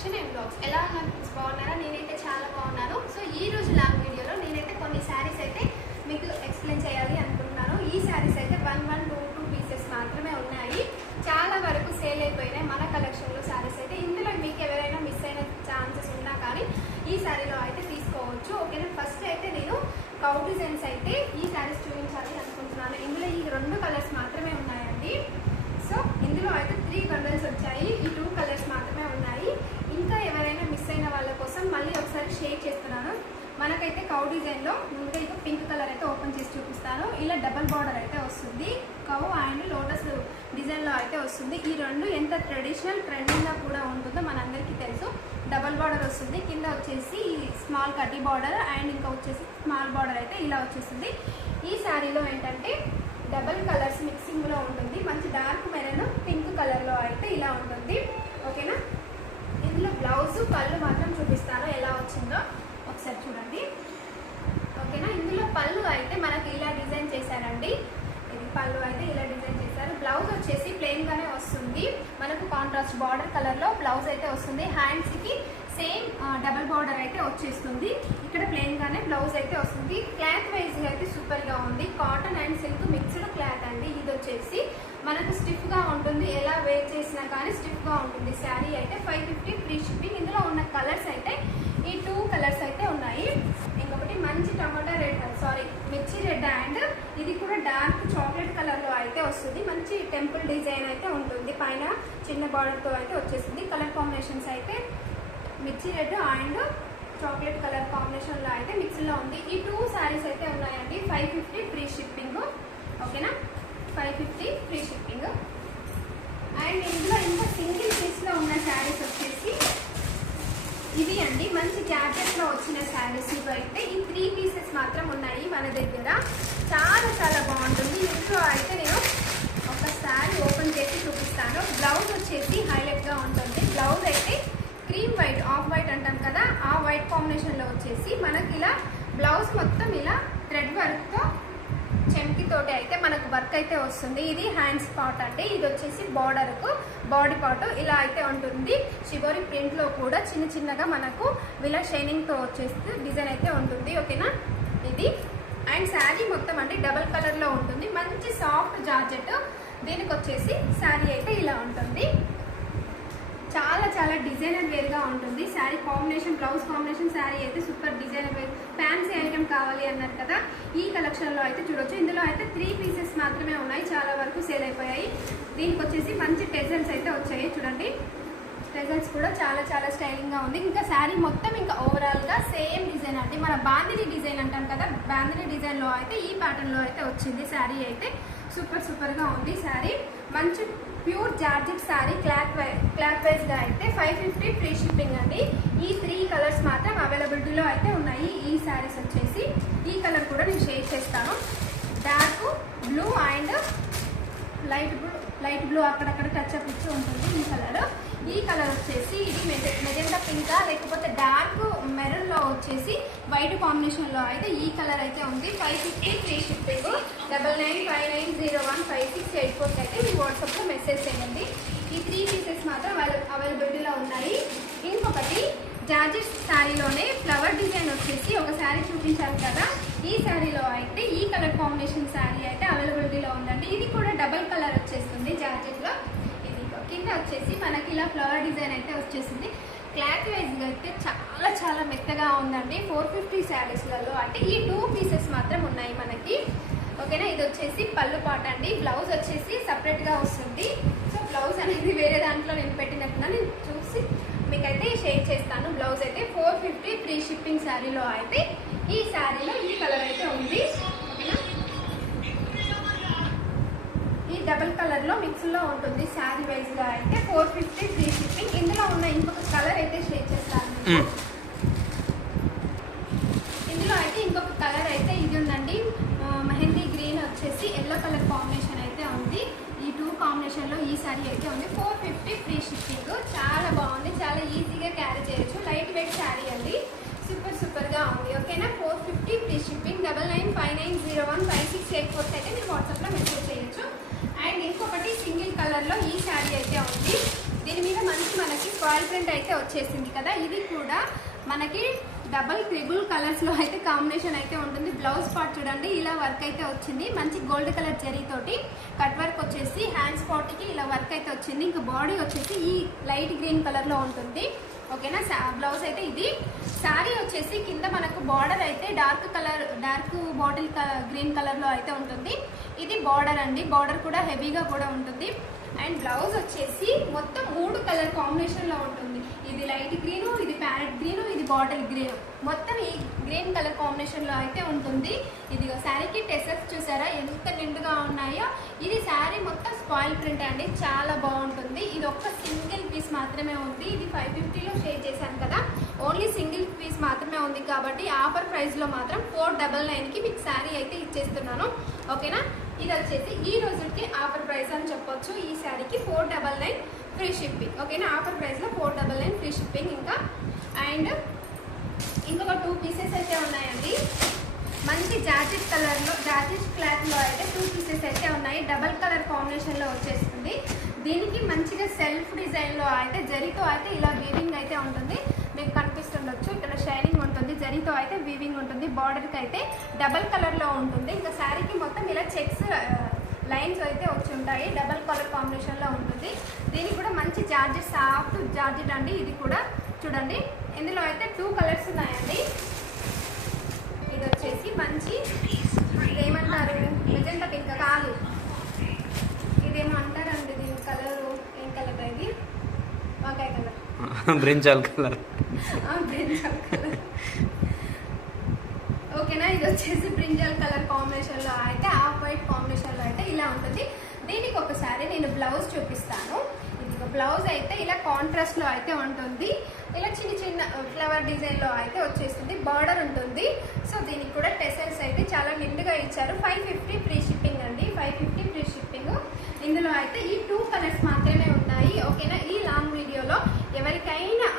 Collection and blogs ఎలా ఉన్నారు? Friends బాగున్నారా? నేనైతే చాలా బాగున్నాను. సో ఈ రోజు లాంగ్ వీడియోలో నేనైతే కొన్ని శారీస్ అయితే మీకు ఎక్స్ప్లెయిన్ చేయాలి అనుకుంటున్నాను. ఈ శారీస్ అయితే one one two two pieces మాత్రమే ఉన్నాయి. చాలా వరకు సేల్ అయిపోయినాయి మన కలెక్షన్లో శారీస్ అయితే. ఇందులో మీకు ఎవరైనా మిస్ అయిన ఛాన్సెస్ ఉన్నా కానీ ఈ శారీలో అయితే తీసుకోవచ్చు. ఓకేనా ఫస్ట్ అయితే నేను కౌ డిజైన్స్ అయితే ఈ శారీస్ చూపించాలి అనుకుంటున్నాను. ఇందులో ఈ రెండు కలర్స్ మాత్రమే ఉన్నాయండి. సో ఇందులో అయితే త్రీ బండల్స్ వచ్చాయి. ఈ టూ కలర్స్ మాత్రమే ఉన్నాయి ఇంకా ఎవరైనా మిస్ అయిన వాళ్ళ కోసం మళ్ళీ ఒకసారి షేర్ చేస్తున్నాను మనకైతే కౌ డిజైన్లో ముందుగా ఇక పింక్ కలర్ అయితే ఓపెన్ చేసి చూపిస్తాను. ఇలా డబల్ బార్డర్ అయితే వస్తుంది. కౌ అండ్ లోటస్ డిజైన్లో అయితే వస్తుంది. ఈ రెండు ఎంత ట్రెడిషనల్ ట్రెండింగ్గా కూడా ఉంటుందో మనందరికీ తెలుసు. డబల్ బార్డర్ వస్తుంది. కింద వచ్చేసి స్మాల్ కడ్డీ బార్డర్ అండ్ ఇంకా వచ్చేసి స్మాల్ బార్డర్ అయితే ఇలా వచ్చేసింది ఈ శారీలో ఏంటంటే డబల్ కలర్స్ మిక్సింగ్లో ఉంటుంది. మంచి డార్క్ మెరూన్ పింక్ కలర్లో అయితే ఇలా ఉంటుంది. ఓకేనా? ఇందులో బ్లౌజ్ కళ్ళు మాత్రం చూపిస్తాను ఎలా వచ్చిందో. ఒకసారి చూడండి. ఓకేనా? ఇందులో పళ్ళు అయితే మనకి ఇలా డిజైన్ చేశారండి. ఇది పళ్ళు అయితే ఇలా డిజైన్ చేశారు. బ్లౌజ్ వచ్చేసి ప్లెయిన్గానే వస్తుంది. మనకు కాంట్రాస్ట్ బార్డర్ కలర్లో బ్లౌజ్ అయితే వస్తుంది. హ్యాండ్స్కి సేమ్ డబల్ బార్డర్ అయితే వచ్చేస్తుంది. ఇక్కడ ప్లెయిన్గానే బ్లౌజ్ అయితే వస్తుంది. క్లాత్ వైజ్ అయితే సూపర్గా ఉంది. Cotton and silk mixed cloth అండి. ఇది వచ్చేసి మనకు స్టిఫ్గా ఉంటుంది. ఎలా వేర్ చేసినా కానీ స్టిఫ్గా ఉంటుంది. శారీ అయితే ఫైవ్ ఫిఫ్టీ ఫ్రీ షిప్పింగ్ ఇందులో ఉన్న కలర్స్ అయితే ఈ టూ కలర్స్ అయితే ఉన్నాయి. ఇంకొకటి మంచి టమాటా రెడ్ సారీ మిర్చి రెడ్ అండ్ ఇది కూడా డార్క్ చాక్లెట్ కలర్లో అయితే వస్తుంది. మంచి టెంపుల్ డిజైన్ అయితే ఉంటుంది. పైన చిన్న బార్డర్తో అయితే వచ్చేసింది. కలర్ కాంబినేషన్స్ అయితే మిర్చి రెడ్ అండ్ చాక్లెట్ కలర్ కాంబినేషన్లో అయితే మిక్స్లో ఉంది. ఈ టూ శారీస్ అయితే ఉన్నాయండి. ఫైవ్ ఫిఫ్టీ ఫ్రీ షిప్పింగ్ ఓకేనా five fifty free shipping and ఇందులో ఇంకా సింగిల్ పీస్లో ఉన్న శారీస్ ఇవి అండి. మంచి జాకెట్లో వచ్చిన శారీస్ ఇవి అయితే ఈ త్రీ పీసెస్ మాత్రం ఉన్నాయి మన దగ్గర. చాలా చాలా బాగుంటుంది. ఇంట్లో అయితే నేను ఒక శారీ ఓపెన్ చేసి చూపిస్తాను బ్లౌజ్ వచ్చేసి హైలైట్గా ఉంటుంది బ్లౌజ్ అయితే క్రీమ్ వైట్ ఆఫ్ వైట్ అంటాం కదా ఆ వైట్ కాంబినేషన్లో వచ్చేసి మనకి ఇలా బ్లౌజ్ మొత్తం ఇలా థ్రెడ్ వర్క్తో చెంకి తోటి అయితే మనకు వర్క్ అయితే వస్తుంది. ఇది హ్యాండ్స్ పార్ట్ అంటే ఇది వచ్చేసి బార్డర్కు బాడీ పార్ట్ ఇలా అయితే ఉంటుంది. షిబోరి ప్రింట్లో కూడా చిన్న చిన్నగా మనకు ఇలా షైనింగ్తో వచ్చేసి డిజైన్ అయితే ఉంటుంది. ఓకేనా? ఇది. అండ్ శారీ మొత్తం అంటే డబల్ కలర్లో ఉంటుంది. మంచి సాఫ్ట్ జార్జెట్. దీనికి వచ్చేసి శారీ అయితే ఇలా ఉంటుంది. చాలా చాలా డిజైనర్ వేర్గా ఉంటుంది. Sari combination blouse combination sari అయితే super designer wear. Fancy item కావాలి అన్నారు కదా. ఈ కలెక్షన్లో అయితే చూడొచ్చు. ఇందులో అయితే త్రీ మాత్రమే ఉన్నాయి. చాలా వరకు సేల్ అయిపోయాయి. దీనికి వచ్చేసి మంచి టెజల్స్ అయితే వచ్చాయి. చూడండి. టెజల్స్ కూడా చాలా చాలా స్టైలింగ్గా ఉంది. ఇంకా శారీ మొత్తం ఇంకా ఓవరాల్గా సేమ్ డిజైన్ అండి. మన బాందిని డిజైన్ అంటాం కదా బాందిని డిజైన్లో అయితే ఈ ప్యాటర్న్లో అయితే వచ్చింది శారీ అయితే. సూపర్ సూపర్గా ఉంది శారీ. మంచి ప్యూర్ జార్జెట్ శారీ క్లాత్ వై క్లాత్ వైజ్గా అయితే ఫైవ్ ఫిఫ్టీ ఫ్రీ షిప్పింగ్ అండి. ఈ త్రీ కలర్స్ మాత్రం అవైలబిలిటీలో అయితే ఉన్నాయి ఈ శారీస్ వచ్చేసి. ఈ కలర్ కూడా నేను షేర్ చేస్తాను. Blue and light blue light blue అక్కడక్కడ టచ్ అప్ ఇచ్చి ఉంటుంది ఈ కలర్ ఈ కలర్ వచ్చేసి ఇది మెజె మెజెంటా పింకా లేకపోతే డార్క్ మెరూన్లో వచ్చేసి వైట్ కాంబినేషన్లో అయితే ఈ కలర్ అయితే ఉంది. Five fifty three shifting double nine five nine zero one five six eight ఫోర్కి అయితే మీ వాట్సాప్లో మెసేజ్ చేయండి. ఈ త్రీ పీసెస్ మాత్రం అవైలబిలిటీలో ఉన్నాయి. ఇంకొకటి జార్జెట్ శారీలోనే ఫ్లవర్ డిజైన్ వచ్చేసి ఒక శారీ చూపించాను కదా. ఈ శారీలో అయితే ఈ కలర్ కాంబినేషన్ శారీ అయితే అవైలబిలిటీలో ఉందండి. ఇది కూడా డబల్ కలర్ వచ్చేస్తుంది జార్జెట్లో. ఇది కింద వచ్చేసి మనకి ఇలా ఫ్లవర్ డిజైన్ అయితే వచ్చేసింది. క్లాత్ వైజ్గా అయితే చాలా చాలా మెత్తగా ఉందండి. ఫోర్ ఫిఫ్టీ శారీస్లలో అంటే ఈ టూ పీసెస్ మాత్రం ఉన్నాయి మనకి. ఓకేనా? ఇది వచ్చేసి పళ్ళు పాట అండి. బ్లౌజ్ వచ్చేసి సపరేట్గా వస్తుంది. సో బ్లౌజ్ అనేది వేరే దాంట్లో నేను పెట్టినట్టున్నా. నేను చూసి మీకైతే షేర్ చేస్తాను. బ్లౌజ్ అయితే ఫోర్ ఫిఫ్టీ ఫ్రీ షిప్పింగ్ శారీలో అయితే ఈ శారీలో ఈ కలర్ అయితే ఉంది. ఓకేనా? ఈ డబుల్ కలర్లో మిక్స్లో ఉంటుంది శారీ వైజ్గా అయితే ఫోర్ ఫిఫ్టీ ఫ్రీ షిప్పింగ్ ఇందులో ఉన్న ఇంకొక కలర్ అయితే షేర్ చేస్తాను. ఇందులో అయితే ఇంకొక కలర్ అయితే ఇది ఉందండి. మెహందీ గ్రీన్ వచ్చేసి ఎల్లో కలర్ కాంబినేషన్ అయితే ఉంది. ఈ టూ కాంబినేషన్లో ఈ సారీ అయితే ఉంది. ఫోర్ ఫిఫ్టీ ఫ్రీ షిప్పింగ్ చాలా బాగుంది. చాలా ఈజీగా క్యారీ చేయొచ్చు. లైట్ వెయిట్ శారీ అండి. సూపర్గా ఉంది. ఓకేనా? Four fifty free shipping double nine five nine zero one five six eight four అయితే మీరు వాట్సాప్లో మెసేజ్ చేయొచ్చు. అండ్ ఇంకొకటి సింగిల్ కలర్లో ఈ శారీ అయితే ఉంది. దీని మీద మంచి మనకి స్పాయిల్ ప్రింట్ అయితే వచ్చేసింది కదా. ఇది కూడా మనకి డబల్ ట్రిబుల్ కలర్స్లో అయితే కాంబినేషన్ అయితే ఉంటుంది. బ్లౌజ్ పార్ట్ చూడండి ఇలా వర్క్ అయితే వచ్చింది. మంచి గోల్డ్ కలర్ జరీతోటి కట్ వర్క్ వచ్చేసి హ్యాండ్స్ పార్ట్కి ఇలా వర్క్ అయితే వచ్చింది. ఇంకా బాడీ వచ్చేసి ఈ లైట్ గ్రీన్ కలర్లో ఉంటుంది. ఓకేనా? బ్లౌజ్ అయితే ఇది. శారీ వచ్చేసి కింద మనకు బార్డర్ అయితే dark colour dark bottle green కలర్లో అయితే ఉంటుంది. ఇది బార్డర్ అండి. బార్డర్ కూడా హెవీగా కూడా ఉంటుంది. అండ్ బ్లౌజ్ వచ్చేసి మొత్తం మూడు కలర్ కాంబినేషన్లో ఉంటుంది. ఇది లైట్ గ్రీన్ ఇది ప్యారెట్ గ్రీన్ ఇది బాటిల్ గ్రీన్. మొత్తం ఈ గ్రీన్ కలర్ కాంబినేషన్లో అయితే ఉంటుంది. ఇది శారీకి టెసెస్ చూసారా? ఎంత నిండుగా ఉన్నాయో. ఇది శారీ మొత్తం స్పాయిల్ ప్రింట్ అండి. చాలా బాగుంటుంది. ఇది ఒక్క సింగిల్ పీస్ మాత్రమే ఉంది. ఇది ఫైవ్ ఫిఫ్టీలో షేర్ చేశాను కదా. ఓన్లీ సింగిల్ పీస్ మాత్రమే ఉంది కాబట్టి ఆఫర్ ప్రైస్లో మాత్రం ఫోర్ డబల్ నైన్కి మీకు శారీ అయితే ఇచ్చేస్తున్నాను. ఓకేనా? ఇది వచ్చేసి ఈ రోజుకి ఆఫర్ ప్రైస్ అని చెప్పొచ్చు. ఈ శారీకి four double nine. Free shipping ఓకేనా ఆఫర్ ప్రైస్లో four double nine free shipping ఇంకా. అండ్ ఇంకొక టూ పీసెస్ అయితే ఉన్నాయండి. మంచి జాకెట్ కలర్లో జాకెట్ క్లాత్లో అయితే టూ పీసెస్ అయితే ఉన్నాయి. డబల్ కలర్ కాంబినేషన్లో వచ్చేస్తుంది. దీనికి మంచిగా సెల్ఫ్ డిజైన్లో అయితే జరీతో అయితే ఇలా వీవింగ్ అయితే ఉంటుంది. మీకు కనిపిస్తుండొచ్చు. ఇక్కడ షైనింగ్ ఉంటుంది జరీతో అయితే వీవింగ్ ఉంటుంది బార్డర్కి అయితే డబల్ కలర్లో ఉంటుంది. ఇంకా శారీకి మొత్తం ఇలా చెక్స్ లైన్స్ అయితే వచ్చి ఉంటాయి. డబల్ కలర్ కాంబినేషన్లో ఉంటుంది. దీనికి కూడా మంచి జార్జెట్ సాఫ్ట్ జార్జెట్ అండి. ఇది కూడా చూడండి. ఇందులో అయితే టూ కలర్స్ ఉన్నాయండి. ఇది వచ్చేసి మంచి ఇదేమంటారు మెజెంటా పింక్ కాదు. ఇదేమో అంటారండి దీని కలర్. ఏం కలర్ ఇది? వంకాయ colour. Brinjal colour. Brinjal colour. ఓకేనా? ఇది వచ్చేసి ప్రింజల్ కలర్ కాంబినేషన్లో అయితే ఆఫ్ వైట్ కాంబినేషన్లో అయితే ఇలా ఉంటుంది. దీనికి ఒకసారి నేను బ్లౌజ్ చూపిస్తాను. ఇది బ్లౌజ్ అయితే ఇలా కాంట్రాస్ట్లో అయితే ఉంటుంది. ఇలా చిన్న చిన్న ఫ్లవర్ డిజైన్లో అయితే వచ్చేస్తుంది. బార్డర్ ఉంటుంది. సో దీనికి కూడా టెసల్స్ అయితే చాలా నిండుగా ఇచ్చారు. ఫైవ్ ఫిఫ్టీ ఫ్రీ షిప్పింగ్ అండి. Five fifty free shipping. ఇందులో అయితే ఈ టూ కలర్స్ మాత్రమే ఉన్నాయి. ఓకేనా? ఈ లాంగ్ వీడియోలో ఎవరికైనా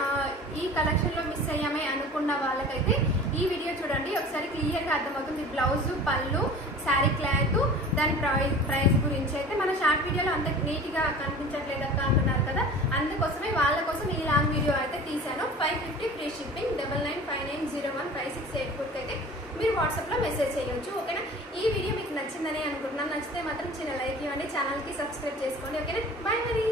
ఈ కలెక్షన్లో మిస్ అయ్యామే అనుకున్న వాళ్ళకైతే ఈ వీడియో చూడండి. ఒకసారి క్లియర్గా అర్థమవుతుంది. బ్లౌజ్ పళ్ళు శారీ క్లాత్. దాని ప్రైస్ ప్రైస్ గురించి అయితే మన షార్ట్ వీడియోలో అంత నీట్గా కనిపించట్లేదు అక్క అంటున్నారు కదా. అందుకోసమే వాళ్ళ కోసం ఈ లాంగ్ వీడియో అయితే తీశాను. Five fifty free shipping double nine five nine zero one five six eight ఫోర్కి అయితే మీరు వాట్సాప్లో మెసేజ్ చేయొచ్చు. ఓకేనా? ఈ వీడియో మీకు నచ్చిందని అనుకుంటున్నాను. నచ్చితే మాత్రం చిన్న లైక్ ఇవ్వండి. ఛానల్కి సబ్స్క్రైబ్ చేసుకోండి. ఓకేనా? బాయ్ మరి.